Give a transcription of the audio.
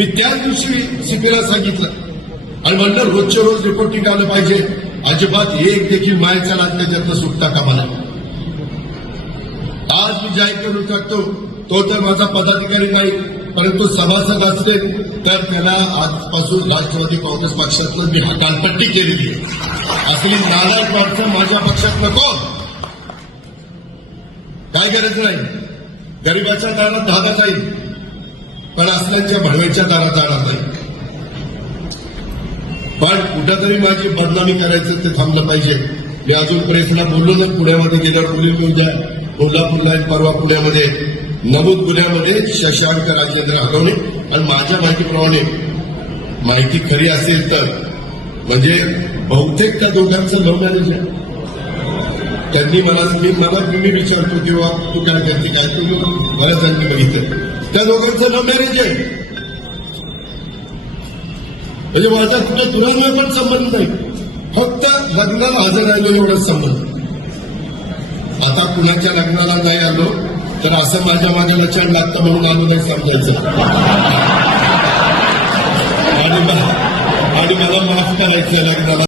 मी त्याच दिवशी सीपीला सांगितलं आणि म्हणलं रोजच्या रोज रिपोर्टिंग आलं पाहिजे, अजिबात एक देखील मायेचा लाग त्याच्यातनं सुटता कामा नये. आज मी जाहीर करून टाकतो, तो तर माझा पदाधिकारी नाही, परंतु सभासद असते तर त्याला आजपासून राष्ट्रवादी काँग्रेस पक्षातलं मी हकालपट्टी केलेली आहे. असली नाराज माणसं माझ्या पक्षात नको. काय गरज नाही. गरिबाच्या दारात धागा जाईल, पण असल्याच्या भडव्याच्या दारात जाणार नाही. पण कुठंतरी माझी बदनामी करायचं ते थांबलं पाहिजे. मी अजून प्रेसला बोललो ना, पुण्यामध्ये गेल्यावर बोलून मी उद्या कोल्हापूरला परवा पुण्यामध्ये नमूद गुन्ह्यामध्ये शशांक राजेंद्र हलवणे आणि माझ्या माहितीप्रमाणे माहिती खरी असेल तर म्हणजे बहुतेक त्या दोघांचं लव्ह मॅरेज आहे. त्यांनी मी विचारतो किंवा तू काय करते काय, तुम्ही बऱ्याच जणांनी बघितलं त्या दोघांचं लव्ह मॅरेज आहे. म्हणजे माझा कुठं दुरान्वय पण संबंध नाही, फक्त लग्नाला हजर राहिलो एवढाच संबंध. आता कुणाच्या लग्नाला नाही आलो तर असं माझ्या मागे लक्षण लागतं म्हणून आलो नाही समजायचं आणि मला माफ करायचं लग्नाला.